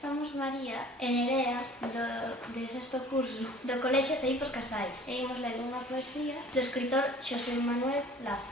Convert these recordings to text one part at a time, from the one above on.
Somos María e Nerea de sexto curso do Colexio Ceibos Casais e imos ler unha poesía do escritor Xosé Manuel Lazo.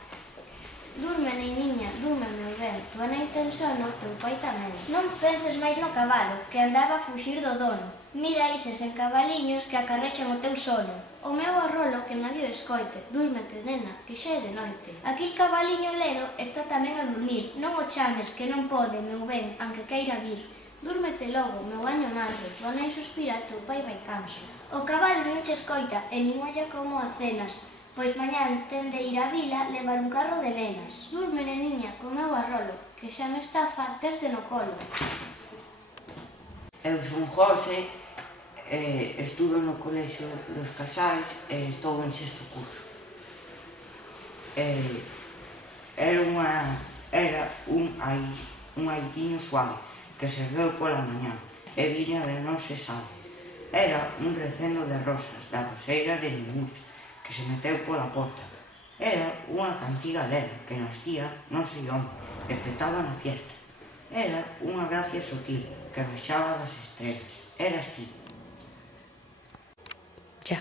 Durme, neiniña, durme moi ben, tua nai ten sono, teu pai tamén. Non penses máis no cabalo, que andaba a fuxir do dono. Mira ises en cabaliños que acarrexan o teu sono. O meu arrolo que nadie o escoite, dúrmete, nena, que xa é de noite. Aquí cabaliño ledo está tamén a dormir, non o chames que non pode, meu ben, aunque queira vir. Dúrmete logo, meu año manso, tua nai suspira, teu pai vai canso. O cabalo non che escoita e nin olla como a cenas, pois mañán ten de ir á vila levar un carro de lenas. Durme, neniña, co meu arrolo, que xa me estafa terte no colo. Eu son José, estudo no Colexio dos Casais e estou en sexto curso. Era un airiño suave que se veu pola mañá e viña de non se sabe. Era un receno de rosas da roseira de Ningures que se meteu pola porta. Era unha cantiga lera que nastía non sei onde e petaba na fiesta. Era unha gracia sotil que baixaba das estrelas. Eras ti. Ya.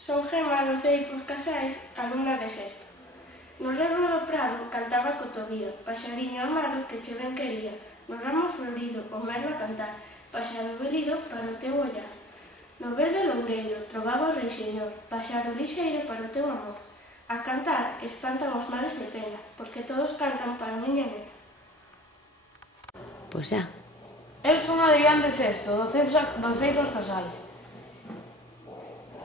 Son Gemma dos Ceibos Casais, alumna de sexto. No rebro do prado cantaba Cotobía, paxariño amado que che ben quería. No ramo florido, o merlo a cantar, paxaro velido para o teu ollar. No verde loureiro, trovaba o rei señor, paxaro lixeiro para o teu amor. A cantar espantan os males de pena, porque todos cantan para a miña nena. Pois xa. Eu son Adrián de sexto, do Ceibos Casais.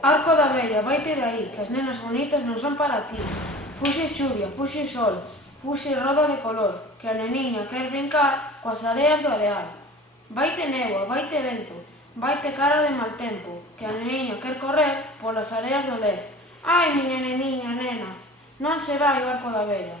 Arco da vella, vaite de aí, que as nenas bonitas non son para ti. Fuxe chuvia, fuxe sol, fuxe roda de color, que a neniña quer brincar coas areas do areal. Vaite néboa, vaite vento, vaite cara de mal tempo, que a neniña quer correr polas areas do ler. Ai, miña neniña, nena, non se vai o arco da vella.